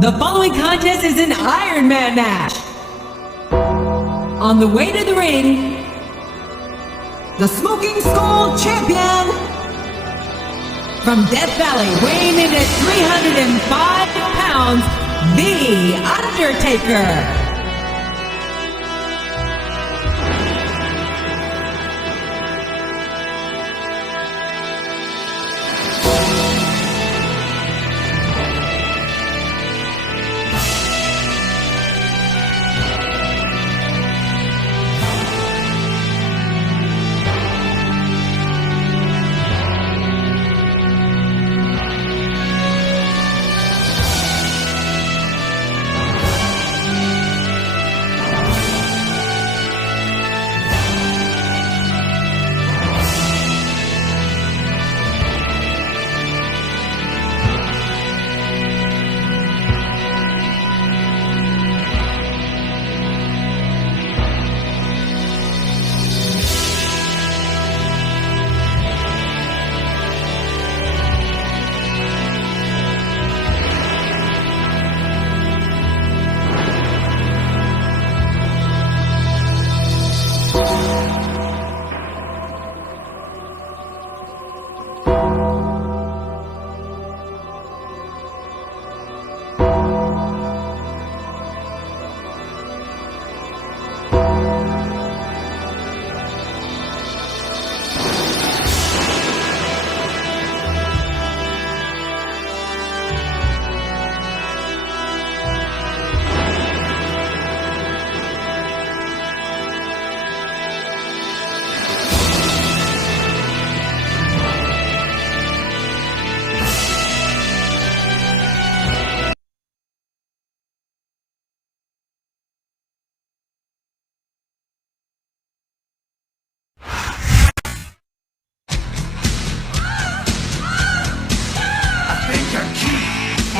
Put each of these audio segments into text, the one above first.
The following contest is an Ironman match. On the way to the ring, the Smoking Skull Champion from Death Valley, weighing in at 305 pounds, the Undertaker.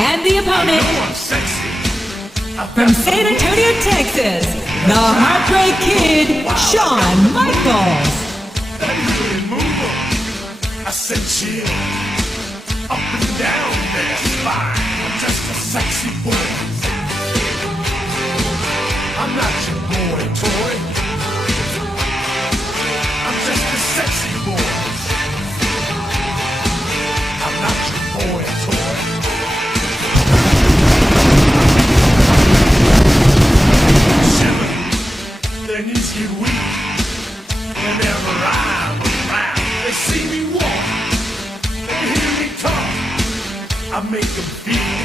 And the opponent, from San Antonio, Texas, the Heartbreak Kid, Shawn Michaels. I said chill, up and down there, fine. I'm just a sexy boy. I'm not your boy toy. I'm just a sexy boy. I'm not your boy toy. Their knees get weak whenever I'm around. They see me walk, they hear me talk. I make them feel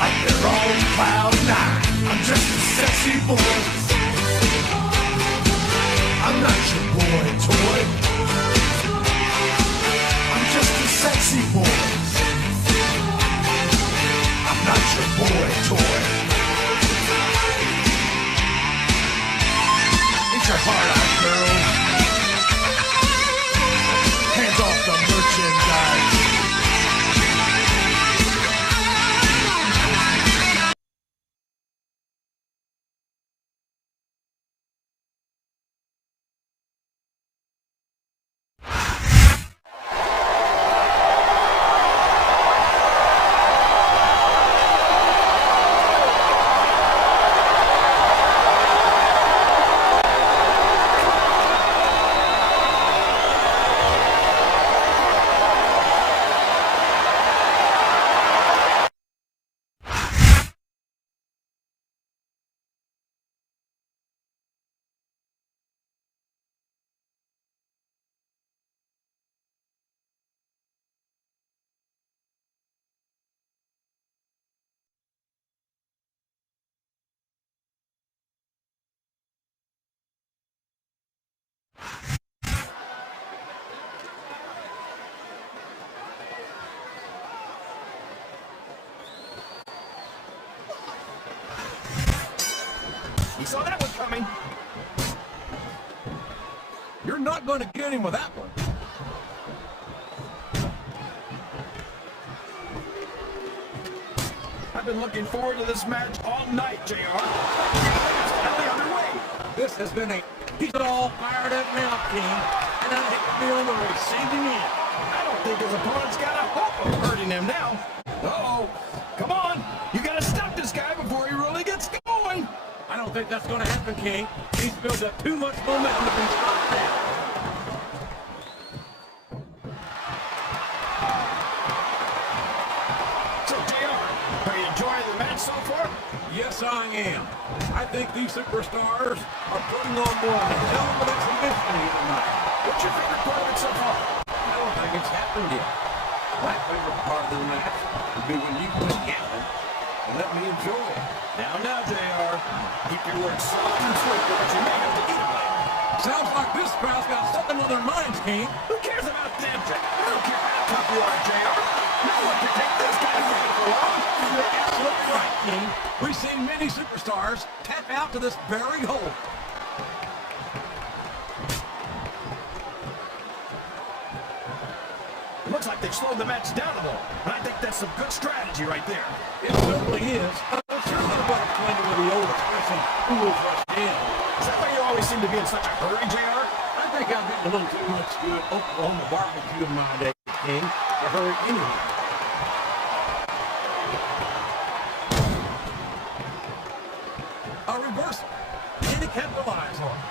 like they're on cloud nine. I'm just a sexy boy. I'm not your boy toy. I'm just a sexy boy. I'm not your boy toy. Your heart out, girl. Hands off the merchandise. You saw that one coming. You're not going to get him with that one. I've been looking forward to this match all night, JR. It's finally underway. This has been a he's all fired up now, team, and I feel the receiving end. I don't think his opponent's got a hope of hurting him now. Uh-oh. Come on. You got to stay. don't think that's going to happen, King. He's built up too much momentum to be stopped now. So, JR, are you enjoying the match so far? Yes, I am. I think these superstars are putting on more than a hell of an exhibition here tonight. What's your favorite part of it so far? I don't think it's happened yet. My favorite part of the match would be when you quit yelling and let me enjoy it. Now, JR. Keep your words soft and sweet, but you may have to eat them later. Sounds like this crowd's got something on their minds, King. Who cares about damn thing? I don't care how tough you are, JR. No one can take this kind of thing for long. You're absolutely right, King. We've seen many superstars tap out to this very hole. It looks like they've slowed the match down a little. And I think that's some good strategy right there. It certainly is. I'm sure nobody playing with the old expression, who will rush in. Is that why you always seem to be in such a hurry, JR? I think I've been a little too much good Oklahoma barbecue in my day, King, to hurry anyway. A reversal. Can he capitalize on it?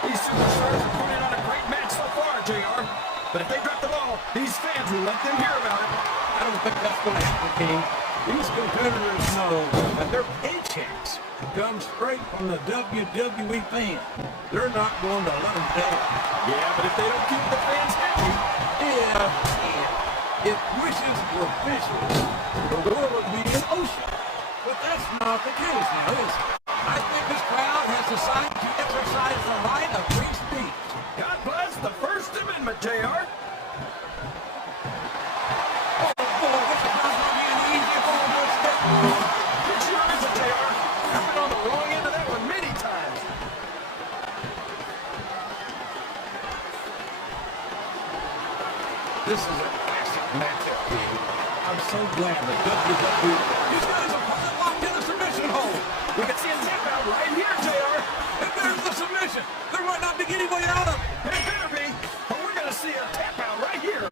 These superstars are putting on a great match so far, JR. But if they drop the ball, these fans will let them hear about it. I don't think that's going to happen, King. These competitors know that their paychecks come straight from the WWE fans. They're not going to let them down. Yeah, but if they don't keep the fans happy, If wishes were fishes, the world would be an ocean. But that's not the case now, is it? I think this crowd has decided to exercise the right of free speech. God bless the First Amendment, JR. It sure isn't, JR. I've been on the wrong end of that one many times. This is a classic matchup, King. I'm so glad that WWE... These guys are probably locked in a submission hold. We can see a tap out right here, JR. And there's the submission. There might not be any way out of it. It better be, but we're going to see a tap out right here.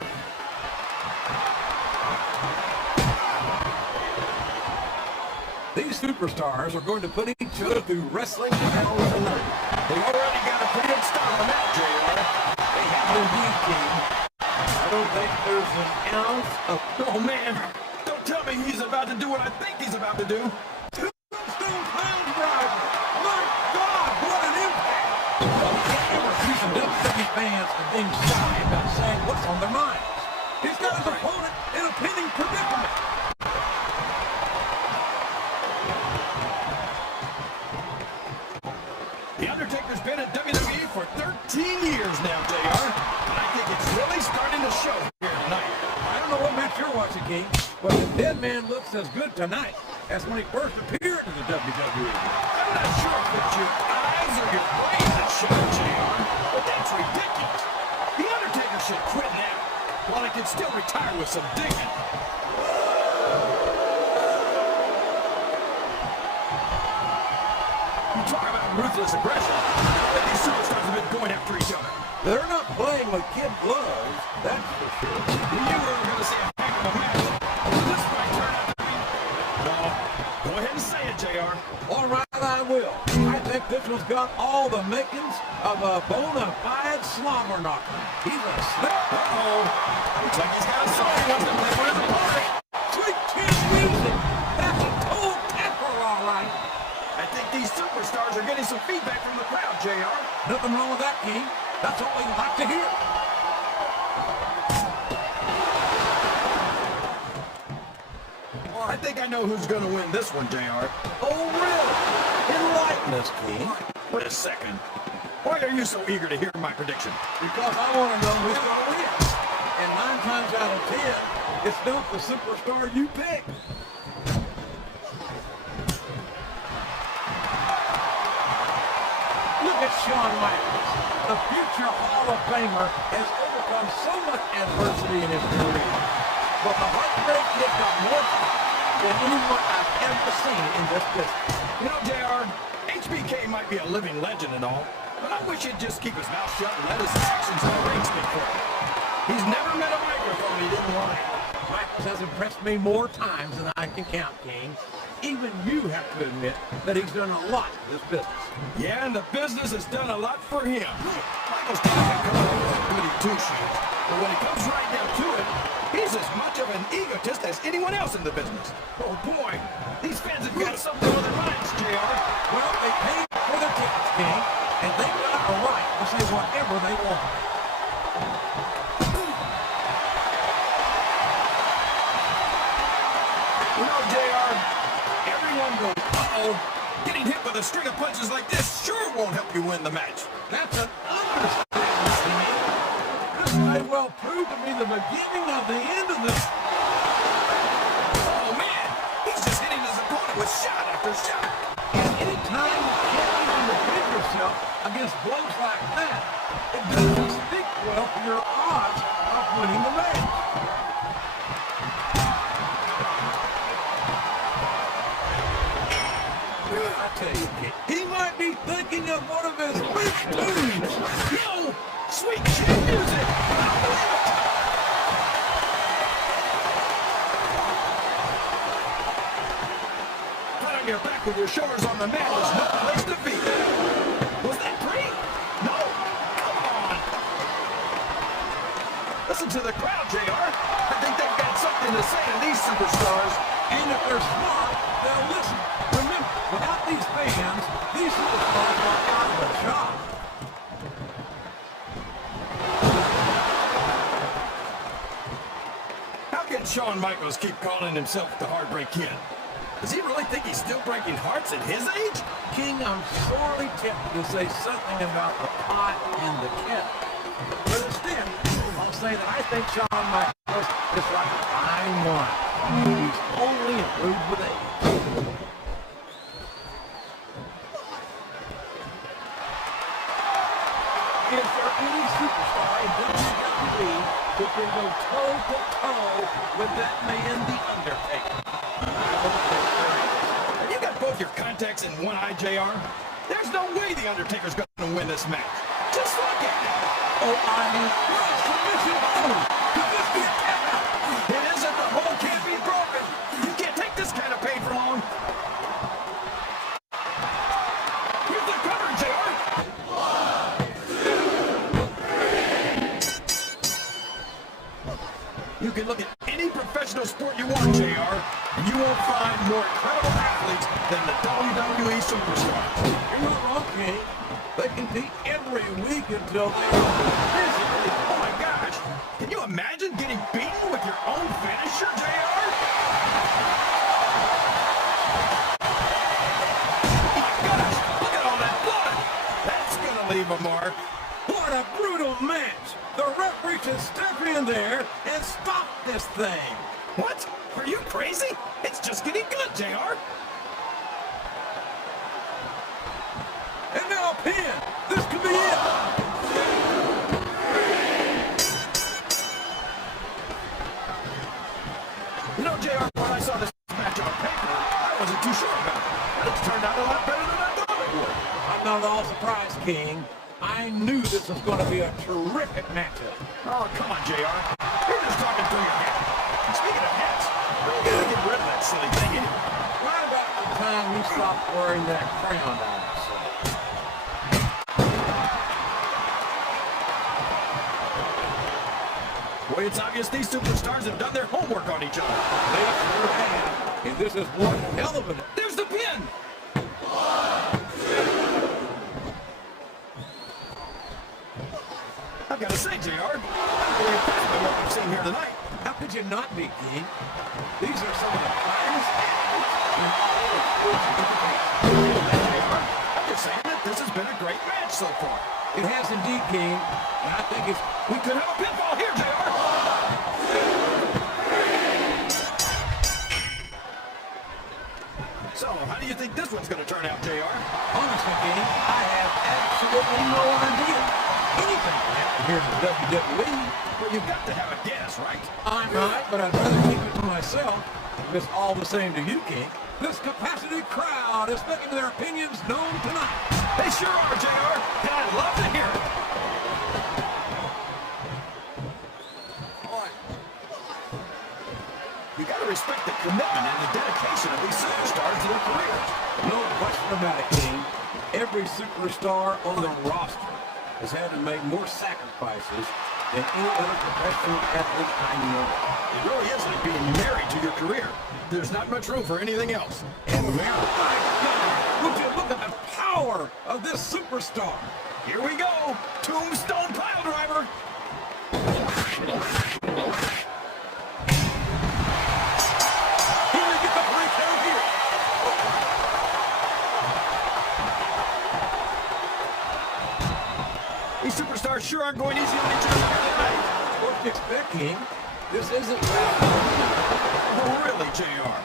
These superstars are going to put each other through wrestling hours tonight. They already got a pretty good start on that, JR. They have indeed, King. I don't think there's an ounce of... Oh, man. Don't tell me he's about to do what I think he's about to do. Tombstone Clown Driver! My God, what an impact! You can't ever see some WWE fans from being shy about saying what's on their minds. He's got his opponent in a pinning predicament. The Undertaker's been at WWE for 13 years now, JR. And I think it's really starting to show here tonight. I don't know what match you're watching, King, but the dead man looks as good tonight as when he first appeared in the WWE. I'm not sure if it's your eyes or your brain that show, JR, but that's ridiculous. The Undertaker should quit now, while he can still retire with some dignity. You talk about ruthless aggression. These superstars have been going after each other. They're not playing with kid gloves, that's for sure. You were going to say a heck of a match. This might turn out to be... No, go ahead and say it, JR. All right, I will. I think this one's got all the makings of a bona fide slobber knocker. He's a snap. Uh-oh. Looks like he's got a song he wants to play for his opponent. Sweet chin music. That's a total temper, all right. I think these superstars are getting some feedback from the crowd, JR. Nothing wrong with that, King. That's all we like to hear. I think I know who's going to win this one, JR. Oh, really? Enlighten us, King. Wait a second. Why are you so eager to hear my prediction? Because I want to know who's going to win. And 9 times out of 10, it's not the superstar you pick. Look at Shawn Michaels. The future Hall of Famer has overcome so much adversity in his career. But the heartbreak kid got more than anyone I've ever seen in this business. You know, JR, HBK might be a living legend and all, but I wish he'd just keep his mouth shut and let his actions in the ring speak for him. He's never met a microphone he didn't want to have. Michaels has impressed me more times than I can count, King. Even you have to admit that he's done a lot in this business. Yeah, and the business has done a lot for him. Michael's talking goody two-shoes, but when it comes right down to it, he's as much of an egotist as anyone else in the business. Oh boy, these fans have got something on their minds, JR. Well, they paid for their tickets, King, and they've got a right to say whatever they want. You know, JR, everyone goes, uh-oh. Getting hit with a string of punches like this sure won't help you win the match. That's an understatement, King. This might well prove to be the beginning of the end of this. Oh, man, he's just hitting his opponent with shot after shot. And anytime you can't even defend yourself against blows like that, it doesn't speak well for your odds of winning the match. I tell you, kid, he might be thinking of one of his big moves. Yo, sweet chin music. Flat on your back with your shoulders on the mat is no place to be. Was that three? No? Come on. Listen to the crowd, JR. I think they've got something to say to these superstars. And if they're smart, they'll listen. Remember, without these fans, these superstars are out of a job. How can Shawn Michaels keep calling himself the Heartbreak Kid? Does he really think he's still breaking hearts at his age? King, I'm sorely tempted to say something about the pot and the kettle. But instead, I'll say that I think Shawn Michaels is like a fine wine. He's only improved with age. Is there any superstar in WWE who can go toe-to-toe with that man, The Undertaker? You got both your contacts in one eye, JR. There's no way The Undertaker's going to win this match. Just look at it. Oh, I mean, submission move. Could this be a tap out? It isn't. The hole can't be broken. You can't take this kind of pain for long. Here's the cover, JR. You can look at any professional sport you want, JR, and you won't find more incredible athletes than the WWE superstars. You're not wrong, King. They compete every week until they are physically. Oh my gosh! Can you imagine getting beaten with your own finisher, JR? Oh my gosh! Look at all that blood! That's gonna leave a mark. What a brutal match! The referee should step in there and stop this thing. What? Are you crazy? It's just getting good, JR. And now a pin. This could be it. You know, JR, when I saw this match on paper, I wasn't too sure about it. But it's turned out a lot better than I thought it would. I'm not at all surprised, King. I knew this was going to be a terrific matchup. Oh, come on, JR. You're just talking through your hat. And speaking of hats, when you gonna get rid of that silly thing? Right about the time you stopped wearing that crown on. Boy, it's obvious these superstars have done their homework on each other. They sure have. And this is one hell of a... There's the pin! I've got to say, JR, I'm really impressed by what I've seen here tonight. How could you not be, King? These are some of the finest athletes in all of sports entertainment. JR, I'm just saying that this has been a great match so far. It has indeed, King. And I think it's... We could have a pinfall here, JR! So, how do you think this one's going to turn out, JR? Honestly, King, I have absolutely no idea. Anything can happen here in the WWE. Well, you've got to have a guess, right? I might, but I'd rather keep it to myself. If it's all the same to you, King. This capacity crowd is making their opinions known tonight. They sure are, JR, and I'd love to hear it. All right. respect the commitment and the dedication of these superstars to their careers. No question about it, King. Every superstar on the roster has had to make more sacrifices than any other professional athlete I know. It really is like being married to your career. There's not much room for anything else. And married, my God, look at the power of this superstar. Here we go. Tombstone pile driver. Here we get the breakdown here. These superstars sure aren't going easy on each other tonight. What you expect, King? This isn't Oh, really, JR?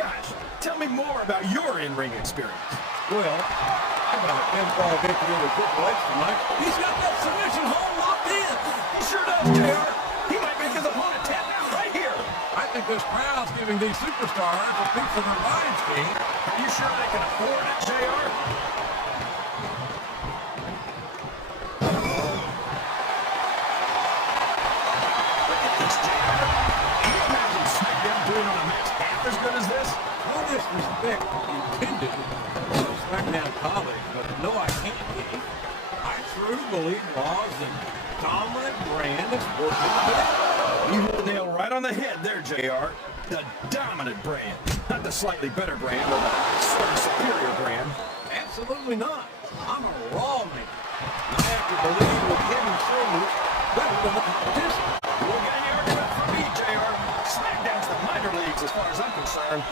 Gosh, tell me more about your in-ring experience. well. I got a pinfall victory with Triple H tonight. He's got that submission hold locked in. He sure does, JR. He might make his opponent tap out right here. I think this crowd's giving these superstars a piece of their minds, King. Are you sure they can afford it, JR? Look at this, JR. Can you imagine SmackDown doing on a match half as good as this? No disrespect intended to SmackDown colleagues, but no, I can't, King. I truly believe Raw's the dominant brand that's working today. You hit the nail right on the head there, JR. The dominant brand. Not the slightly better brand or the sort of superior brand. Absolutely not. I'm a Raw man. I have to believe with heavy shoulders better than the competition. You won't get any argument from me, JR. SmackDown's the minor leagues as far as I'm concerned.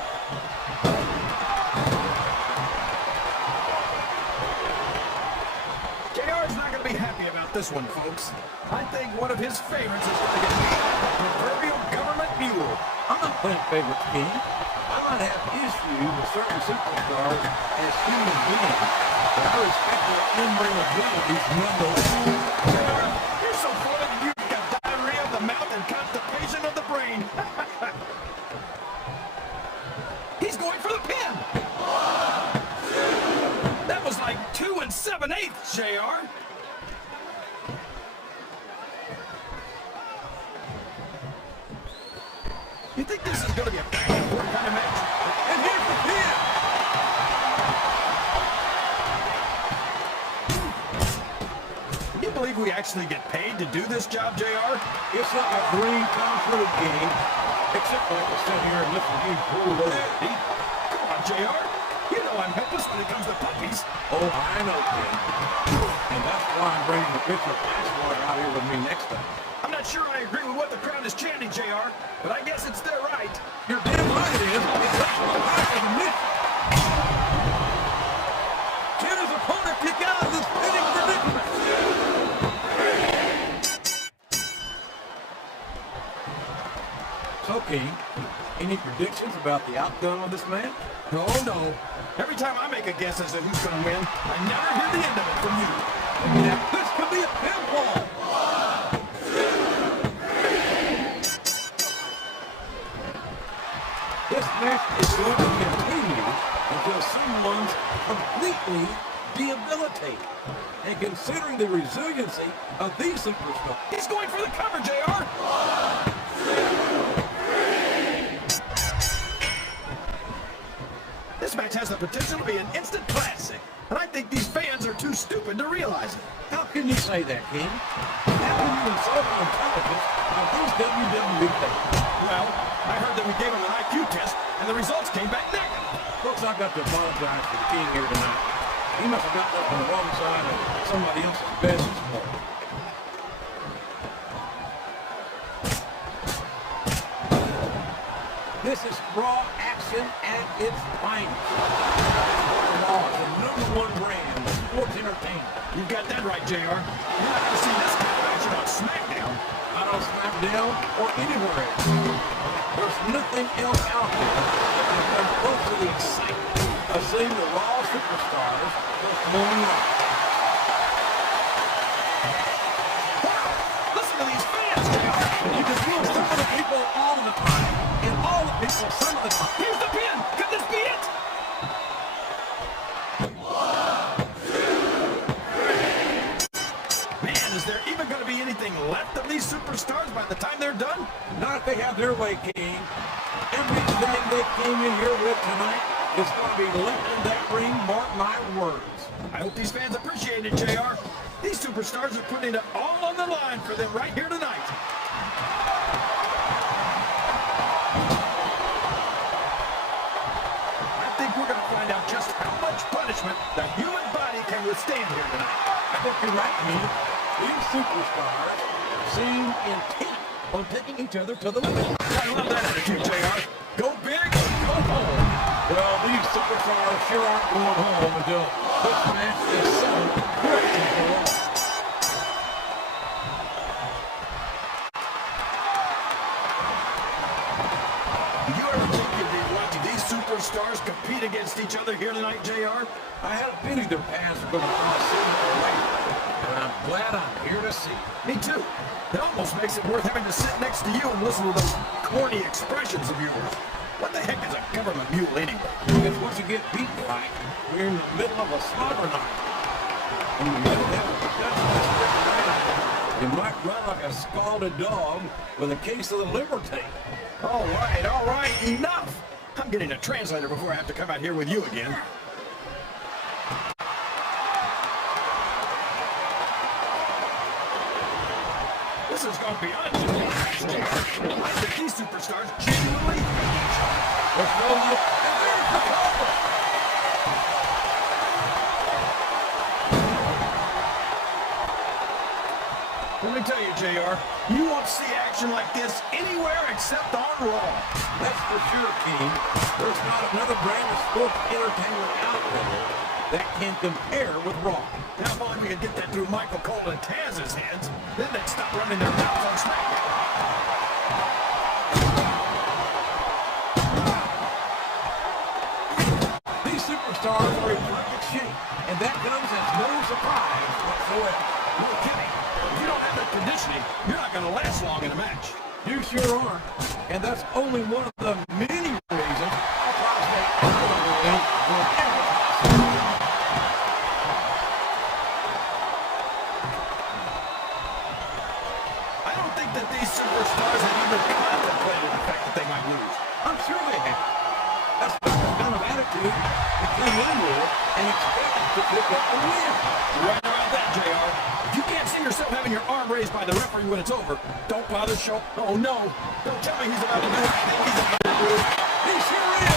JR's not going to be happy about this one, folks. I think one of his favorites is going to get beat up by proverbial government mule. I'm not playing favorites, King. I might have issues with certain superstars as human beings, but I respect their in-ring abilities nonetheless. JR, you're so full of it, you've got diarrhea of the mouth and constipation of the brain. He's going for the pin. That was like 2 7/8, JR. You think this is going to be a back and forth kind of match? And here's the pin! Can you believe we actually get paid to do this job, JR? It's like a dream come true, King. Except for I can sit here and listen to you pull those teeth. Come on, JR. You know I'm helpless when it comes to puppies. Oh, I know, King. And that's why I'm bringing the pitcher of ice water out here with me next time. I'm not sure I agree with what the crowd is chanting, JR, but I guess it's their right. You're damn right it is. It's actually a right of admit. Can his opponent kick out of this pitting predicament? So, King, any predictions about the outcome of this match? No, no. Every time I make a guess as to who's going to win, I never hear the end of it from you. Now, this could be a pinfall. This match is going to continue until someone's completely debilitated. And considering the resiliency of these superstars, He's going for the cover, JR. This match has the potential to be an instant classic, and I think these fans are too stupid to realize it. how can you say that, King? How can you insult the intelligence of these WWE fans? Well, I heard that we gave him an IQ test, and the results came back negative. Folks, I've got to apologize for the King here tonight. He must have gotten up on the wrong side of somebody else's bed this morning. This is Raw action at its finest. Raw is the #1 brand of sports entertainment. You got that right, JR. You're not going to see this kind of action on SmackDown. Not on SmackDown or anywhere else. There's nothing else out there that comes close to the excitement of seeing the Raw superstars this morning night. Listen to these fans, JR. You can feel some of the people all the time, and all the people some of the time. Here's the pin. Could this be it? Man, is there even going to be anything left of these superstars by the time they're done? Not if they have their way, King. Everything they came in here with tonight is going to be left in that ring, mark my words. I hope these fans appreciate it, JR. These superstars are putting it all on the line for them right here tonight. I think we're going to find out just how much punishment the human body can withstand here tonight. I think you're right, man. These superstars seem intent on taking each other to the limit. I love that attitude, JR. Go big or go home. Well, these superstars sure aren't going home until this match is settled. Great control. You ever think you'd be watching these superstars compete against each other here tonight, JR? I had a feeling their paths were going to cross sooner or later, and I'm glad I'm here to see. Me too. It almost makes it worth having to sit next to you and listen to those corny expressions of yours. What the heck is a government mule anyway? Because once you get beat right, we're in the middle of a slaughter knife. And you might have a you might run like a scalded dog with a case of the liver tape. All right, enough! I'm getting a translator before I have to come out here with you again. This is going beyond just one match, JR. I think these superstars genuinely hate each other. Let's go look. And there's the cover. Let me tell you, JR, you won't see action like this anywhere except on Raw. That's for sure, King. There's not another brand of sports entertainment out there that can compare with Raw. Now, if only we could get that through Michael Cole and Taz's hands, then they'd stop running their mouths on SmackDown. These superstars are in perfect shape, and that comes as no surprise whatsoever. No kidding. If you don't have that conditioning, you're not going to last long in a match. You sure are, and that's only one of the many reasons our prospect will ever I don't think that these superstars have even contemplated the fact that they might lose. I'm sure they have. That's the kind of attitude that came in with and expected to pick up a win. You're right about that, JR. If you can't see yourself having your arm raised by the referee when it's over, don't bother show. Oh, no. Don't tell me he's about to do what I think he's about to do. He sure is.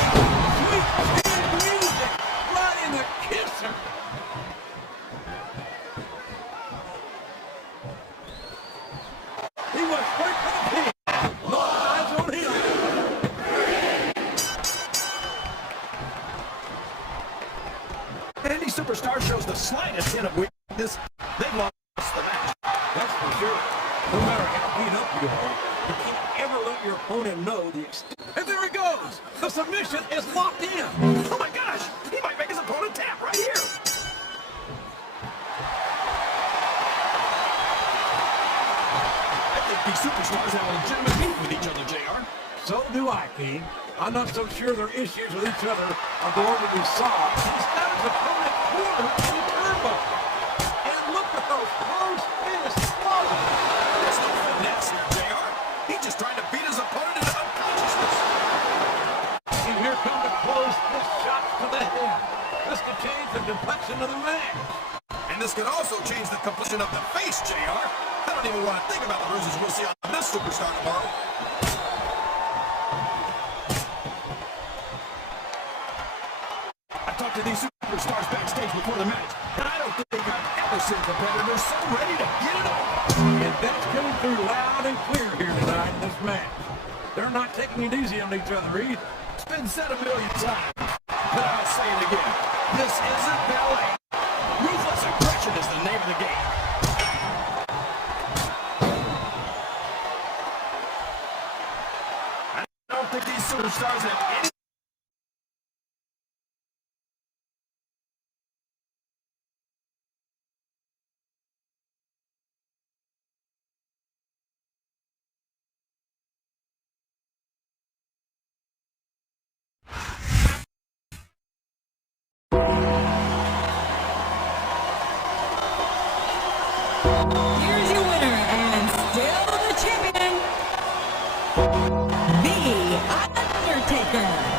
Sweet chin music right in the kisser. He went straight for the pin. All eyes on him. Any superstar shows the slightest hint of weakness, they've lost the match. That's for sure. No matter how beat up you are, you can't ever let your opponent know the extent. And there he goes. The submission is locked in. Oh my gosh, he might make his opponent tap right here. I think these superstars have a legitimate beef with each other, JR. So do I, King. I'm not so sure their issues with each other are going to be solved. He's got his opponent cornered in the turnbuckle. And look at those closed fists. There's no finesse here, JR. He's just trying to beat his opponent into unconsciousness. And here come the closed fist shots to the head. This could change the complexion of the match. And this could also change the complexion of the face, JR. I don't even want to think about the bruises we'll see on this superstar tomorrow. I talked to these superstars backstage before the match, and I don't think I've ever seen competitors so ready to get it on. And that's coming through loud and clear here tonight in this match. They're not taking it easy on each other either. It's been said a million times, but I'll say it again. This isn't ballet. Ruthless aggression is the name of the game. I don't think these superstars have any Here's your winner and still the champion, The Undertaker.